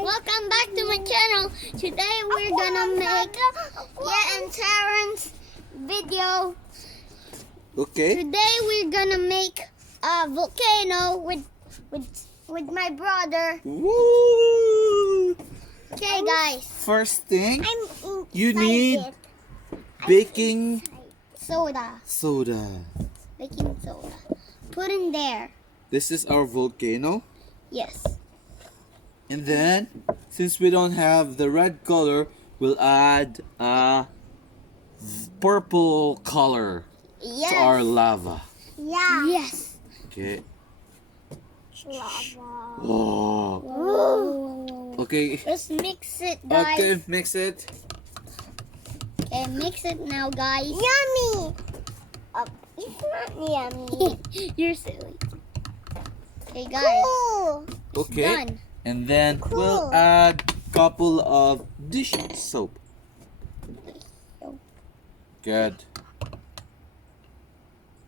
Welcome back to my channel. Today we're gonna make and Terrence video. Okay. Today we're gonna make a volcano with my brother. Woo! Okay, guys. First thing, I'm you need excited. baking Soda. soda. Baking soda. Put in there. This is our volcano. Yes. And then, since we don't have the red color, we'll add a purple color Yes. to our lava. Yeah. Yes. Okay. Lava. Oh. Whoa. Okay. Let's mix it, guys. Okay, mix it. Okay, mix it now, guys. Yummy! It's not yummy. You're silly. Okay, guys. Cool. Okay. Done. And then Cool. we'll add couple of dish soap. Good.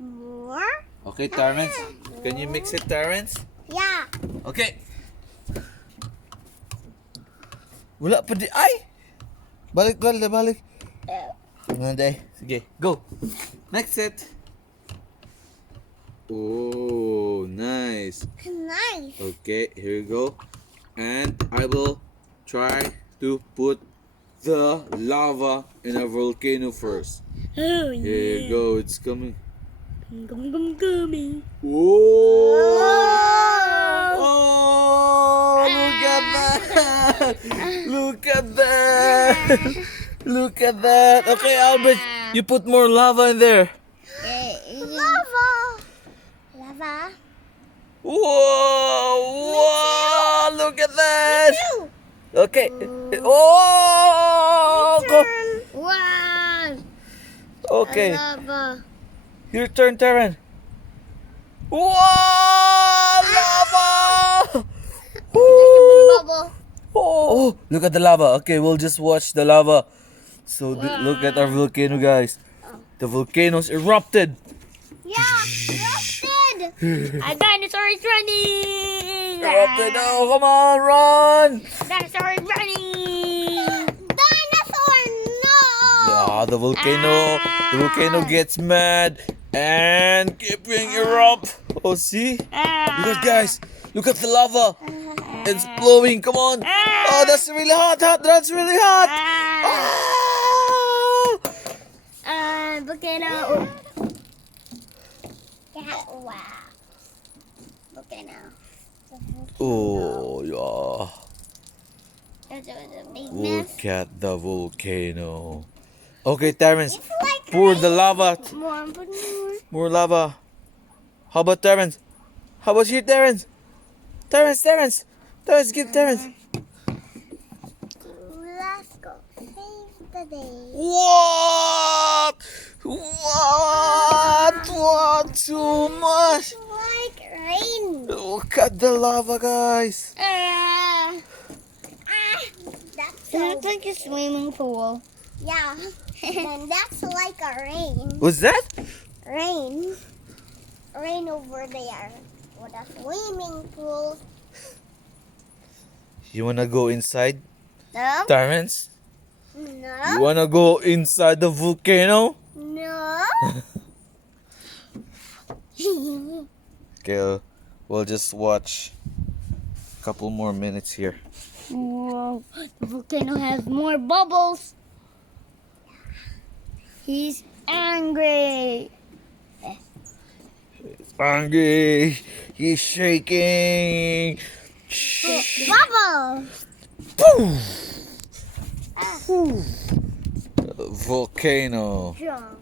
More? Okay, Terrence. Can you mix it, Terrence? Yeah. Okay. Wala pa di. Ay! Balik. Nanday. Sige, go. Next it. Oh, nice. Nice. Okay, here you go. And I will try to put the lava in a volcano first. Oh, Here you go, it's coming. Gummy. Whoa! Oh, look at that! Look at that! Look at that! Okay, Albert, you put more lava in there. Lava. Whoa! Look at that! Okay. Oh! Wow. Okay. Lava. Your turn, Terran. Whoa! Lava! Woo! Bubble. Oh, look at the lava. Okay, we'll just watch the lava. So look at our volcano, guys. The volcano's erupted. Yeah, erupted. A dinosaur is running. Erupted. Oh, come on, run! Dinosaur is running. Dinosaur, no. Ah, the volcano gets mad and keeping erupt. Oh, see? Look at guys. Look at the lava. It's blowing. Come on. Oh, that's really hot. That's really hot. Ah! Volcano. Yeah, wow. Volcano. Oh, yeah. That was a big mess. Look at the volcano. Okay, Terrence, It's like pour the lava. more, put more. More lava. How about Terrence? How about you, Terrence? Terrence, give Terrence. Let's go. Save the day. What? Too much. Like rain. Look at the lava, guys. That's so... It looks like a swimming pool. Yeah. And that's like a rain. What's that? Rain. Rain over there. With a swimming pool. You wanna go inside, No. Terrence? No. You wanna go inside the volcano? No. Okay, we'll just watch a couple more minutes here. Whoa. The volcano has more bubbles. He's angry. Angry, he's shaking. Bubbles. Boom! Volcano. Jump.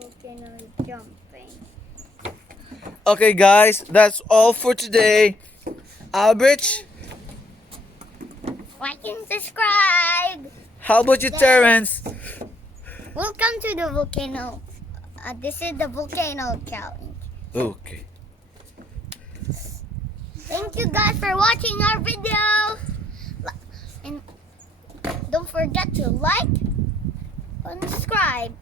Volcano is jumping. Okay, guys, that's all for today. Albert, Like and subscribe. how about you, Terrence? Welcome to the volcano. This is the volcano challenge. Okay. Thank you guys for watching our video. And don't forget to like and subscribe.